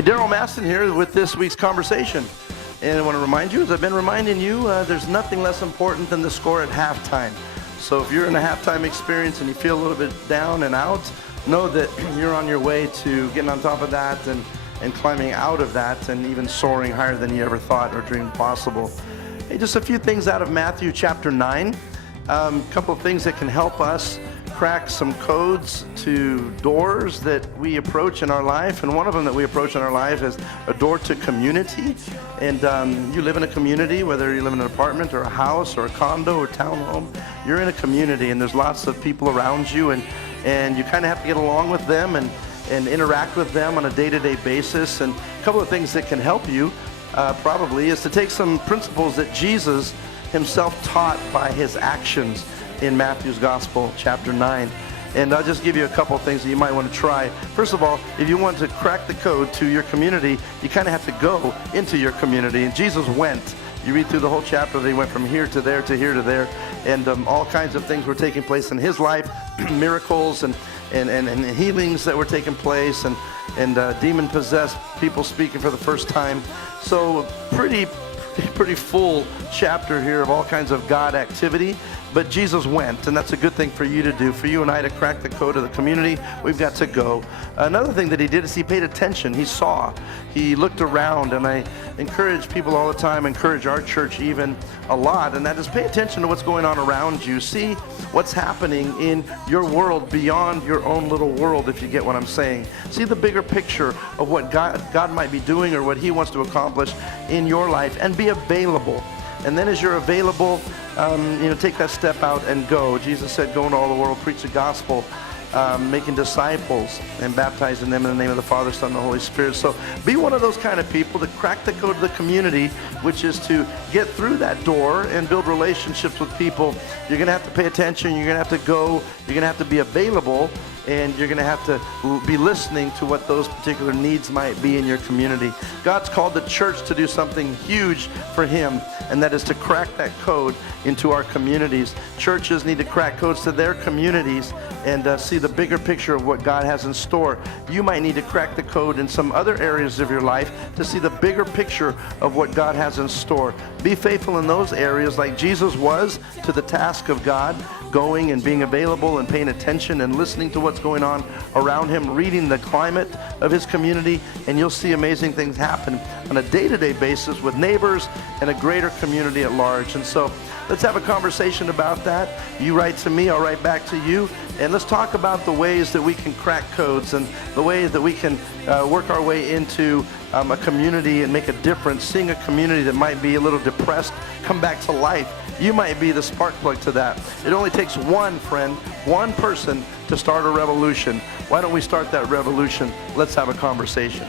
Hey, Daryl Maston here with this week's conversation. And I want to remind you, as I've been reminding you, there's nothing less important than the score at halftime. So if you're in a halftime experience and you feel a little bit down and out, know that you're on your way to getting on top of that and climbing out of that and even soaring higher than you ever thought or dreamed possible. Hey, just a few things out of Matthew chapter 9. A couple of things that can help us crack some codes to doors that we approach in our life. And one of them that we approach in our life is a door to community. And you live in a community, whether you live in an apartment or a house or a condo or townhome, you're in a community and there's lots of people around you, and you kind of have to get along with them and interact with them on a day-to-day basis. And a couple of things that can help you probably is to take some principles that Jesus himself taught by his actions in Matthew's Gospel, chapter 9. And I'll just give you a couple of things that you might want to try. First of all, if you want to crack the code to your community, you kind of have to go into your community. And Jesus went. You read through the whole chapter, they went from here to there to here to there. And all kinds of things were taking place in his life, miracles and healings that were taking place, and demon-possessed people speaking for the first time. So pretty full chapter here of all kinds of God activity. But Jesus went, and that's a good thing for you to do. For you and I to crack the code of the community, we've got to go. Another thing that he did is he paid attention. He saw. He looked around, and I encourage people all the time, encourage our church even a lot, and that is pay attention to what's going on around you. See what's happening in your world beyond your own little world, if you get what I'm saying. See the bigger picture of what God might be doing or what he wants to accomplish in your life, and be available. And then as you're available, take that step out and go. Jesus said, go into all the world, preach the gospel, making disciples and baptizing them in the name of the Father, Son, and the Holy Spirit. So be one of those kind of people that crack the code of the community, which is to get through that door and build relationships with people. You're going to have to pay attention. You're going to have to go. You're going to have to be available. And you're going to have to be listening to what those particular needs might be in your community. God's called the church to do something huge for him, and that is to crack that code into our communities. Churches need to crack codes to their communities and see the bigger picture of what God has in store. You might need to crack the code in some other areas of your life to see the bigger picture of what God has in store. Be faithful in those areas like Jesus was to the task of God, going and being available and paying attention and listening to what's going on around him, reading the climate of his community, and you'll see amazing things happen on a day-to-day basis with neighbors and a greater community at large. And so let's have a conversation about that. You write to me, I'll write back to you, and let's talk about the ways that we can crack codes and the ways that we can work our way into a community and make a difference, seeing a community that might be a little depressed come back to life. You might be the spark plug to that. It only takes one friend, one person to start a revolution. Why don't we start that revolution? Let's have a conversation.